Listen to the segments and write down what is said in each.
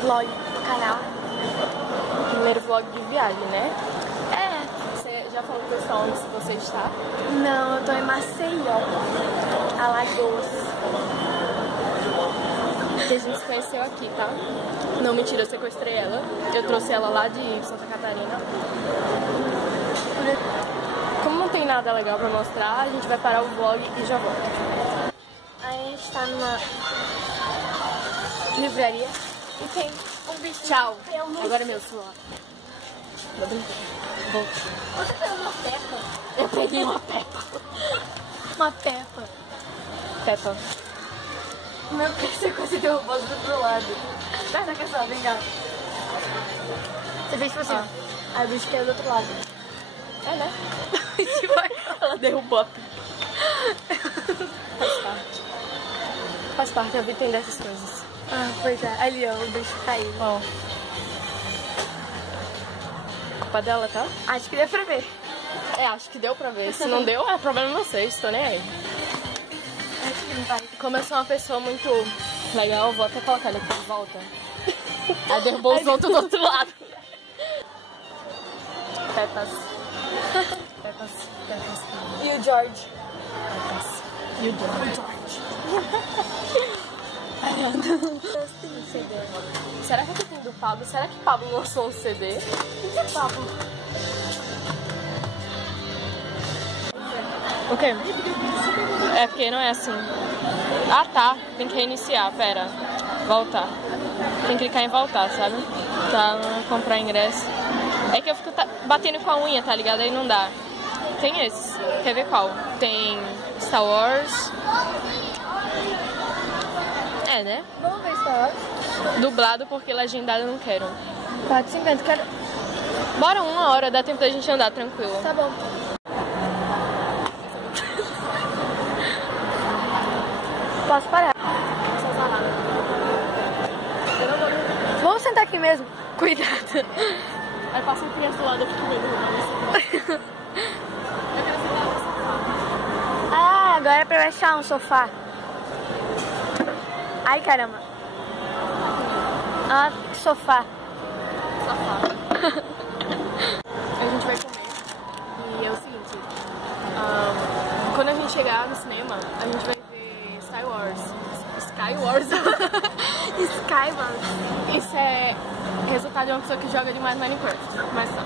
vlog do canal. Primeiro vlog de viagem, né? É. Você já falou pro pessoal onde você está? Não, eu tô em Maceió, Alagoas. Que a gente se conheceu aqui, tá? Não, mentira, eu sequestrei ela. Eu trouxe ela lá de Santa Catarina. Como não tem nada legal pra mostrar, a gente vai parar o vlog e já volta. Aí a gente tá numa livraria e tem um bicho. Tchau. Pelo... Agora é meu celular. Vou brincar. Volta. Você pegou uma Peppa? Eu peguei uma Peppa. Uma Peppa. Peppa. Meu Deus, você quase derrubou do outro lado. Sai da caçada, vem cá. Você fez tipo assim, ó. Aí o bicho caiu do outro lado. É, né? Ela derrubou a Peppa. Faz parte. Faz parte, a vida tem dessas coisas. Ah, pois é. Ali, ó, o bicho caiu. Ó. Culpa dela, tá? Acho que deu pra ver. É, acho que deu pra ver. Se não deu, é problema de vocês, tô nem aí. Acho que não vai. Como eu sou uma pessoa muito legal, vou até colocar ele aqui de volta. Aí derrubou os outros do outro lado. Peppas. Peppas. Peppas. E o George? Peppas. E o George. Será que aqui tem do Pablo? Será que Pablo lançou um CD? O que é Pablo? O quê? É porque não é assim. Ah, tá. Tem que reiniciar. Pera. Voltar. Tem que clicar em voltar, sabe? Tá, comprar ingresso. É que eu fico batendo com a unha, tá ligado? Aí não dá. Tem esses. Quer ver qual? Tem Star Wars. É, né? Vamos ver Star Wars? Dublado porque legendado eu não quero. 4,50, quero... Bora 1 hora, dá tempo da gente andar tranquilo. Tá bom. Posso parar? Vamos sentar aqui mesmo. Cuidado. Aí passa uma criança do lado, eu fico meio Eu quero sentar no sofá. Ah, agora é pra eu achar um sofá. Ai, caramba. Ah, sofá. A gente vai comer. E é o seguinte. Quando a gente chegar no cinema, a gente vai ver Star Wars. Skywars? Skyward. Isso é resultado de uma pessoa que joga demais Minecraft. Mas não.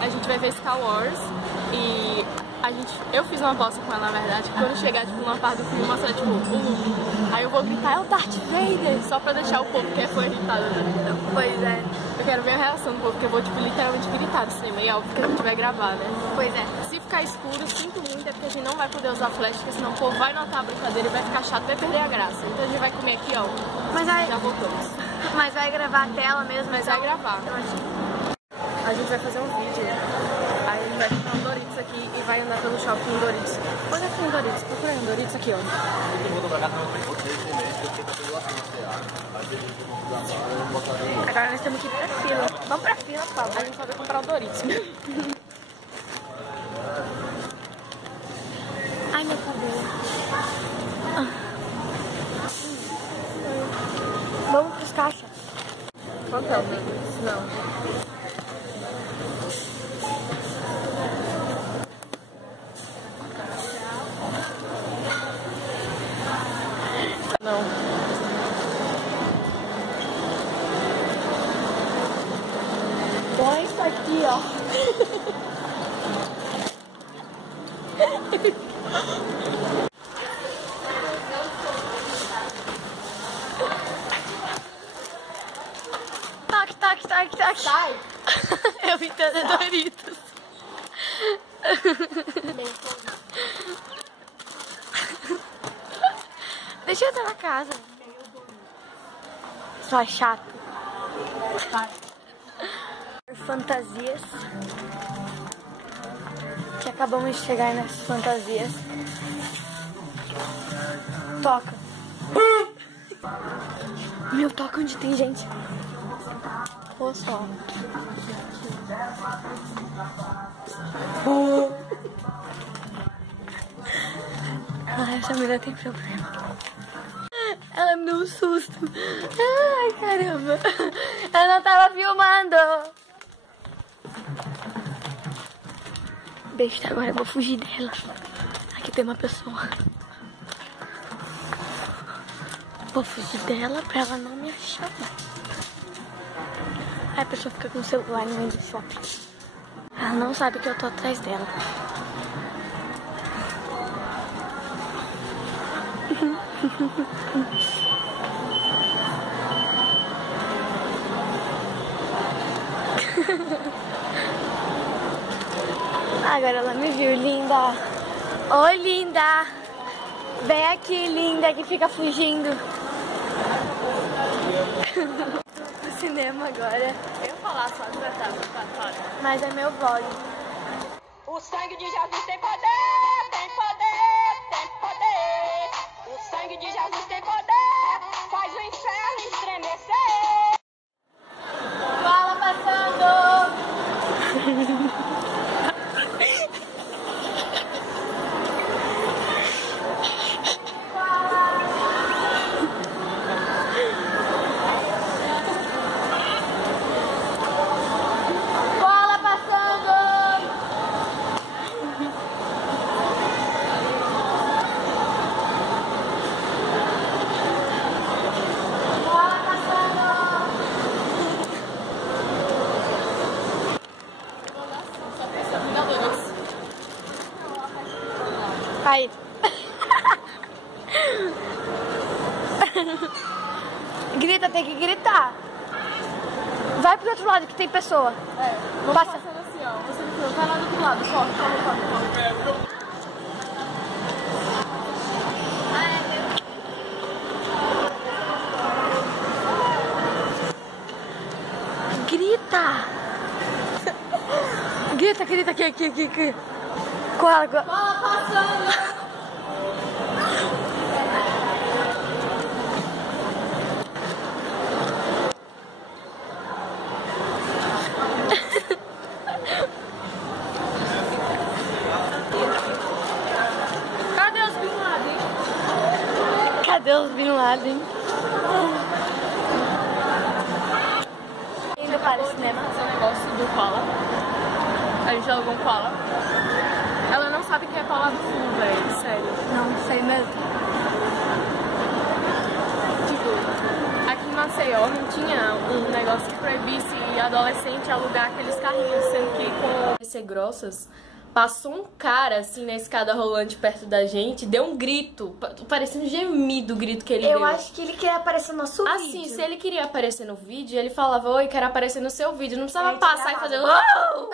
A gente vai ver Star Wars e eu fiz uma aposta com ela, na verdade, que quando chegar tipo, numa parte do filme, mostrar tipo, o Luke. Aí eu vou gritar, é o Darth Vader! Só pra deixar o povo que é fã irritado. Pois é. Eu quero ver a reação do povo, porque eu vou tipo, literalmente gritar no cinema. E é óbvio que a gente vai gravar, né? Pois é. Se ficar escuro, sinto muito, é porque a gente não vai poder usar flash, porque senão o povo vai notar a brincadeira e vai ficar chato, vai perder a graça. Então a gente vai comer aqui, ó. Mas vai, Já voltamos. mas vai gravar a tela mesmo? Mas vai gravar. Eu acho. A gente vai fazer um vídeo. Aí a gente vai comprar um Doritos aqui e vai andar pelo shopping com Doritos. Olha aqui um Doritos, procura aí um Doritos aqui, ó. Agora nós temos que ir pra fila. Vamos pra fila, Paulo. A gente só vai comprar o Doritos. Ai, meu cabelo. Vamos pros caixas. Quanto é o Não. Não. Põe isso aqui, ó. Tac, tac, tac, tac. Sai! Eu vi tanto Doritos. Deixa eu entrar na casa. Só chato. Fantasias. Que acabamos de chegar nas fantasias. Toca. Meu, toca onde tem gente. Olha só. Ah, essa mulher tem problema. Ela é me deu um susto. Ai, caramba. Eu não tava filmando. Besta, agora eu vou fugir dela. Aqui tem uma pessoa. Vou fugir dela pra ela não me achar. Aí a pessoa fica com o celular no meio do shopping. Ela não sabe que eu tô atrás dela. Agora ela me viu, linda. Oi, linda. Vem aqui, linda, que fica fugindo. No cinema agora. Eu ia falar só que tá. Mas é meu vlog. O sangue de Jesus tem poder, tem poder, tem poder. O sangue de Jesus tem poder, faz o inferno estremecer. Fala, passando! Bola passando! Bola passando! Aí. Grita, tem que gritar. Vai pro outro lado que tem pessoa. Vamos Passa. passando assim, ó. Você não vai lá do outro lado. Corre. Grita. Grita aqui. Corre. Bola passando! Cadê os Bin Laden? Cadê os Bin Laden? Indo para o cinema. Fazer um negócio do Koala. A gente alugou um Koala. Ela não sabe quem é Koala do Full, velho. Sério. Não sei mesmo. Tipo, aqui em Maceió não tinha um negócio que proibisse adolescente alugar aqueles carrinhos, sendo que com ser grossas, passou um cara assim na escada rolante perto da gente, deu um grito, parecendo gemido o grito que ele deu. Eu acho que ele queria aparecer no nosso Assim, vídeo. se ele queria aparecer no vídeo, ele falava, oi, quero aparecer no seu vídeo. Não precisava Ele passar e te fazer... gravava.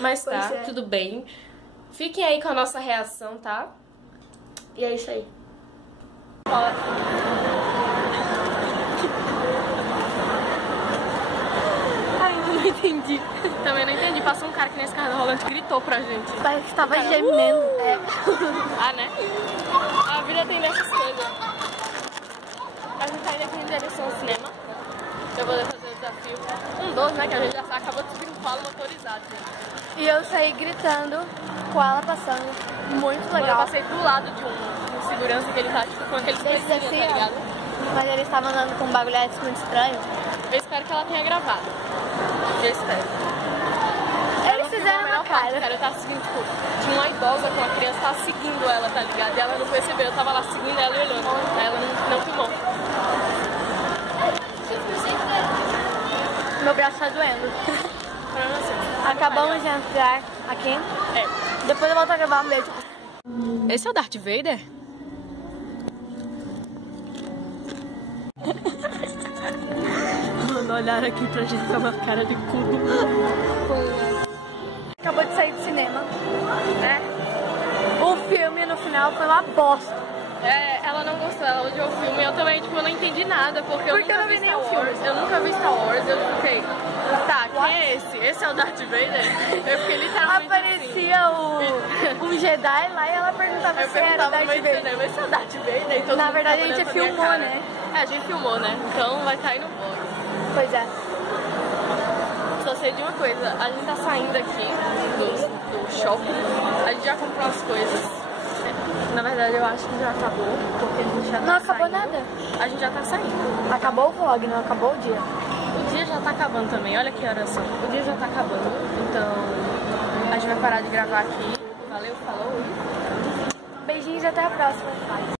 Mas tá, Pois é. tudo bem. Fiquem aí com a nossa reação, tá? E é isso aí. Ai, eu não entendi. Também não entendi. Passou um cara que nesse carro rolante gritou pra gente. Parece que tava gemendo. É. Ah, né? A vida tem dessas coisas. A gente tá indo aqui em direção ao cinema. Eu vou fazer o desafio. Um dos, né? Que a gente já acabou de subir um palo motorizado. Gente. E eu saí gritando com ela passando. Muito Eu legal. passei do lado de um segurança que ele tá, tipo, com aqueles Esse coisinhos, assim, tá ó. ligado? Mas ele estava andando com um bagulhete muito estranho. Eu espero que ela tenha gravado. Eu espero. Eles fizeram uma cara. Cara, eu tava seguindo, tipo, tinha uma idosa com uma criança, tava seguindo ela, tá ligado? E ela não percebeu, eu tava lá seguindo ela e olhando. Aí ela não filmou. Meu braço tá doendo. Pra você. Acabamos de entrar aqui. É. Depois eu volto a gravar um beijo. Esse é o Darth Vader? Mano, olharam aqui pra gente com uma cara de cu. Acabou de sair do cinema. O filme no final foi uma bosta. É, ela não gostou, ela odiou o filme. Eu também, tipo, eu não entendi nada, porque eu nunca vi Star Wars. Eu nunca vi Star Wars, eu fiquei, tá, quem é esse? Esse é o Darth Vader? Eu fiquei literalmente Aparecia assim. um Jedi lá e ela perguntava Eu se era perguntava no Darth meio do Vader. cinema, esse é o Darth Vader? E todo Na mundo verdade, ficava a gente olhando pra minha filmou, cara. né? É, a gente filmou, né? Então vai estar aí no vlog. Pois é. Só sei de uma coisa, a gente tá saindo aqui do shopping, a gente já comprou as coisas. Na verdade, eu acho que já acabou, porque a gente já tá Não acabou saindo. nada. A gente já tá saindo. Acabou o vlog, não acabou o dia. O dia já tá acabando também, olha que horas são. O dia já tá acabando, então a gente vai parar de gravar aqui. Valeu, falou. Beijinhos e até a próxima.